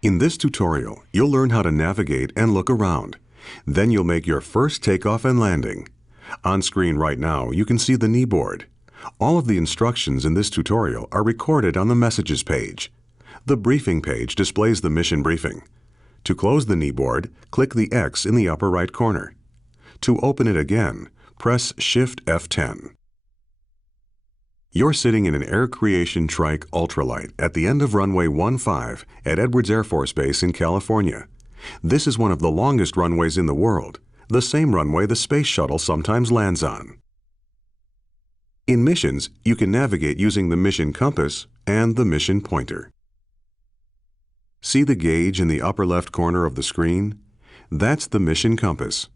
In this tutorial, you'll learn how to navigate and look around. Then you'll make your first takeoff and landing. On screen right now, you can see the knee board. All of the instructions in this tutorial are recorded on the Messages page. The Briefing page displays the mission briefing. To close the knee board, click the X in the upper right corner. To open it again, press Shift F10. You're sitting in an Air Creation Trike Ultralight at the end of runway 15 at Edwards Air Force Base in California. This is one of the longest runways in the world, the same runway the Space Shuttle sometimes lands on. In missions, you can navigate using the mission compass and the mission pointer. See the gauge in the upper left corner of the screen? That's the mission compass.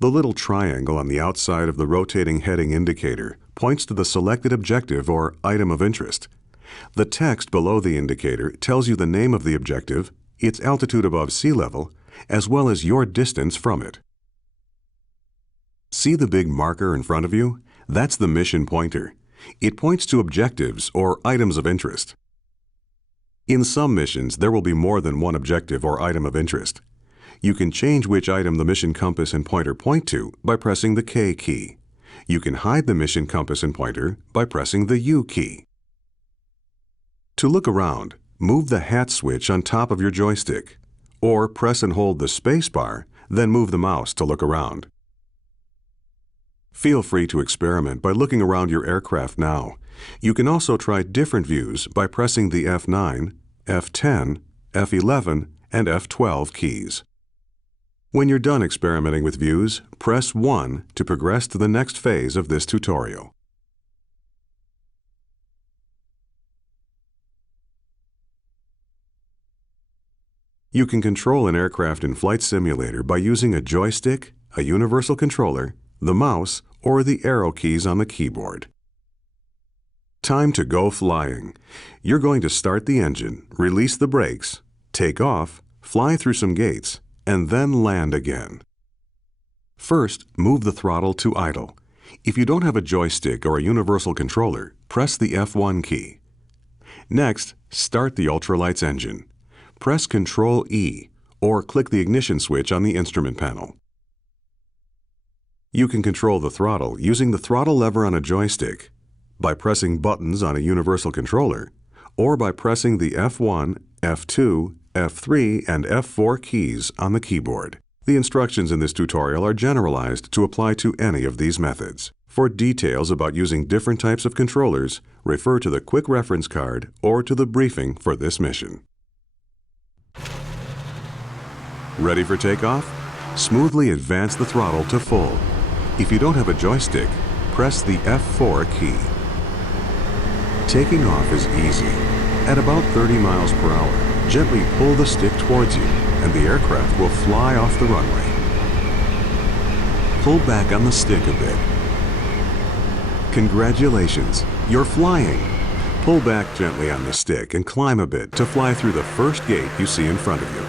The little triangle on the outside of the rotating heading indicator points to the selected objective or item of interest. The text below the indicator tells you the name of the objective, its altitude above sea level, as well as your distance from it. See the big marker in front of you? That's the mission pointer. It points to objectives or items of interest. In some missions, there will be more than one objective or item of interest. You can change which item the mission compass and pointer point to by pressing the K key. You can hide the mission compass and pointer by pressing the U key. To look around, move the hat switch on top of your joystick, or press and hold the space bar, then move the mouse to look around. Feel free to experiment by looking around your aircraft now. You can also try different views by pressing the F9, F10, F11, and F12 keys. When you're done experimenting with views, press 1 to progress to the next phase of this tutorial. You can control an aircraft in Flight Simulator by using a joystick, a universal controller, the mouse, or the arrow keys on the keyboard. Time to go flying. You're going to start the engine, release the brakes, take off, fly through some gates, and then land again. First, move the throttle to idle. If you don't have a joystick or a universal controller, press the F1 key. Next, start the ultralight's engine. Press Ctrl E or click the ignition switch on the instrument panel. You can control the throttle using the throttle lever on a joystick, by pressing buttons on a universal controller, or by pressing the F1, F2, F3, and F4 keys on the keyboard. The instructions in this tutorial are generalized to apply to any of these methods. For details about using different types of controllers, refer to the quick reference card or to the briefing for this mission. Ready for takeoff? Smoothly advance the throttle to full. If you don't have a joystick, press the F4 key. Taking off is easy. At about 30 miles per hour, gently pull the stick towards you, and the aircraft will fly off the runway. Pull back on the stick a bit. Congratulations, you're flying! Pull back gently on the stick and climb a bit to fly through the first gate you see in front of you.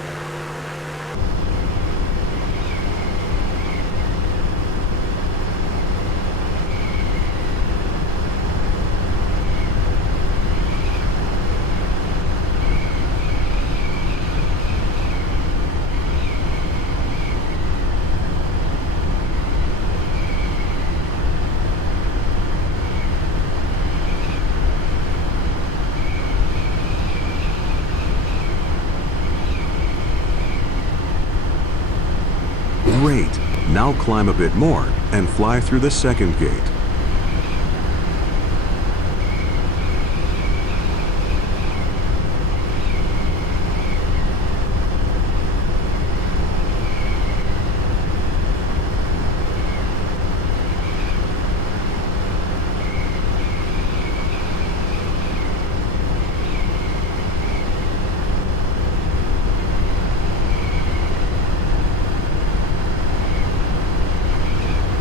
Great! Now climb a bit more and fly through the second gate.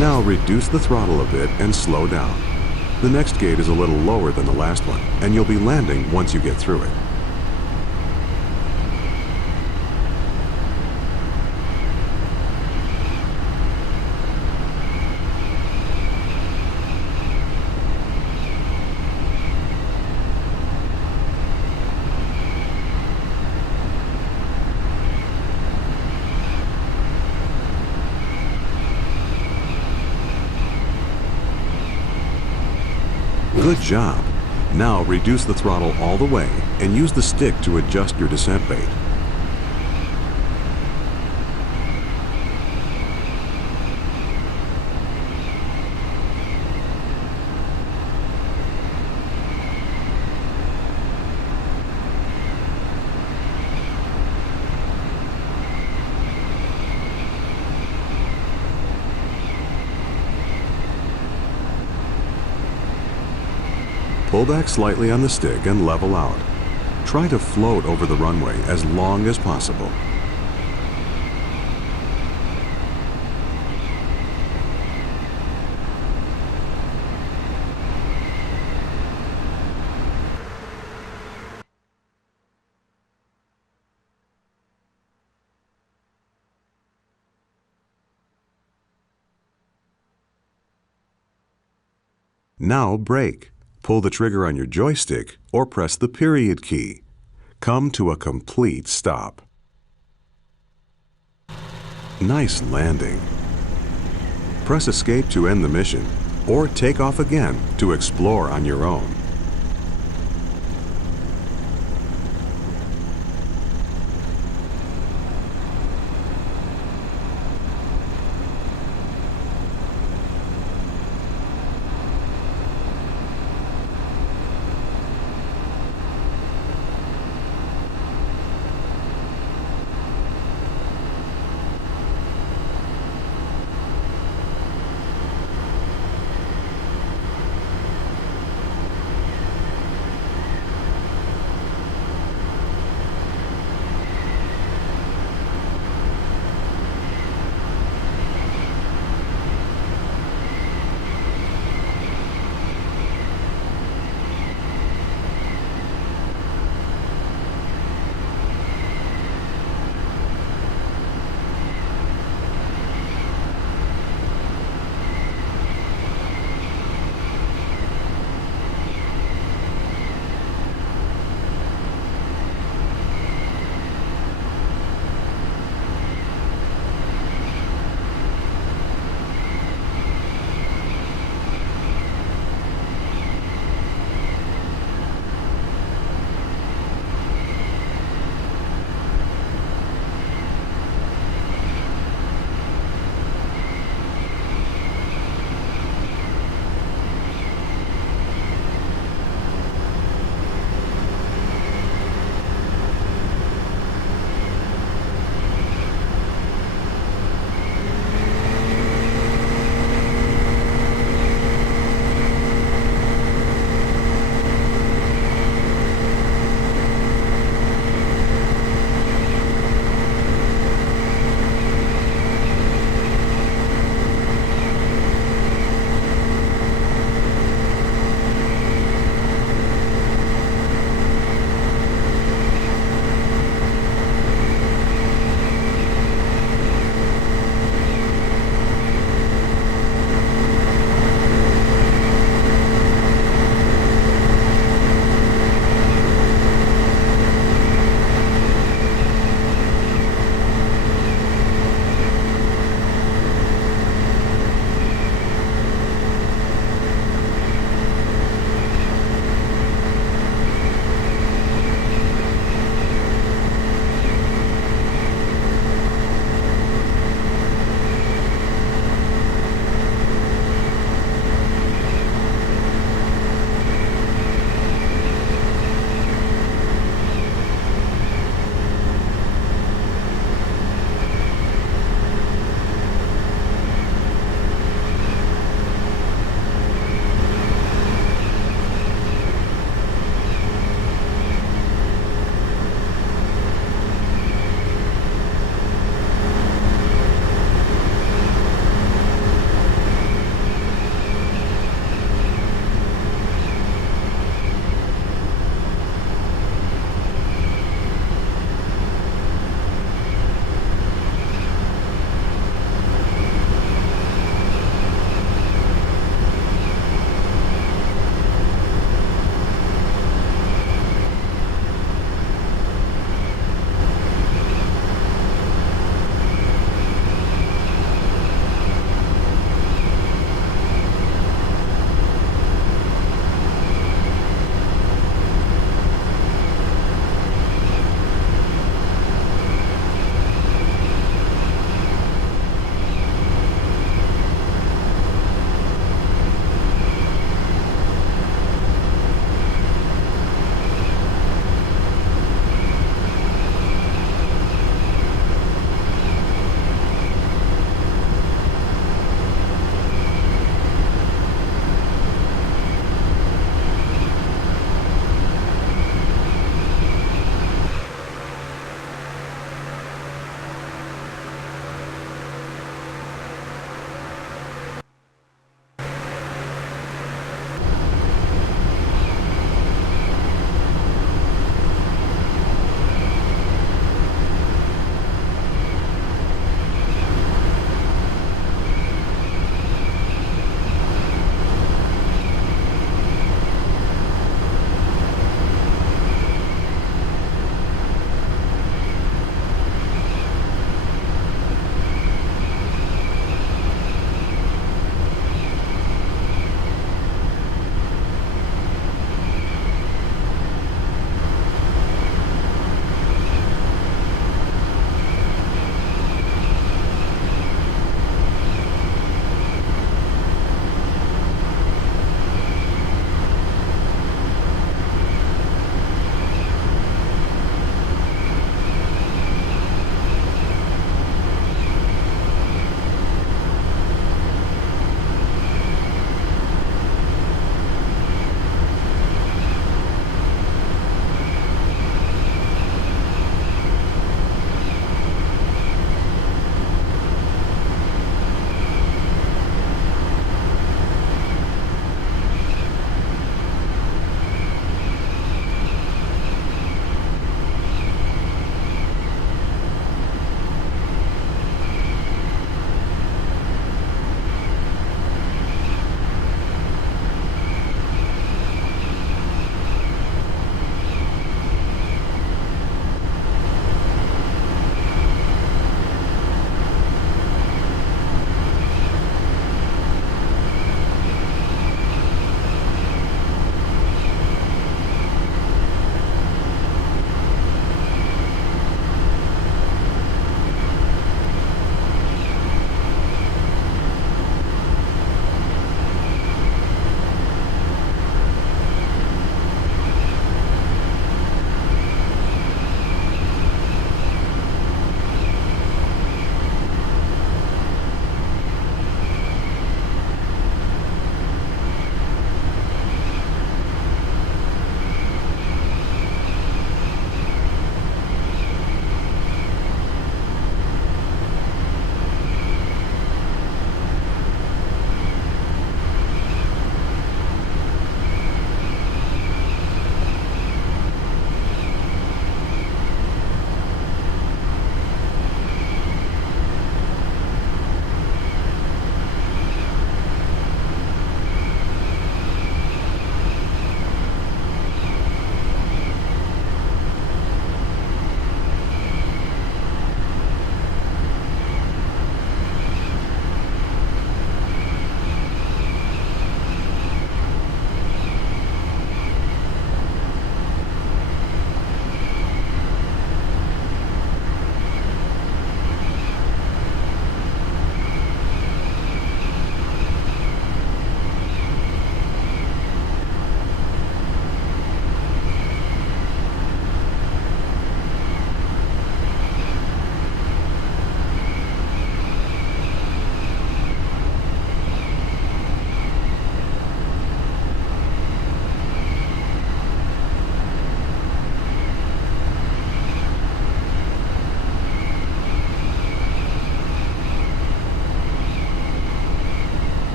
Now reduce the throttle a bit and slow down. The next gate is a little lower than the last one, and you'll be landing once you get through it. Good job. Now reduce the throttle all the way and use the stick to adjust your descent bait. Pull back slightly on the stick and level out. Try to float over the runway as long as possible. Now brake. Pull the trigger on your joystick or press the period key. Come to a complete stop. Nice landing. Press escape to end the mission or take off again to explore on your own.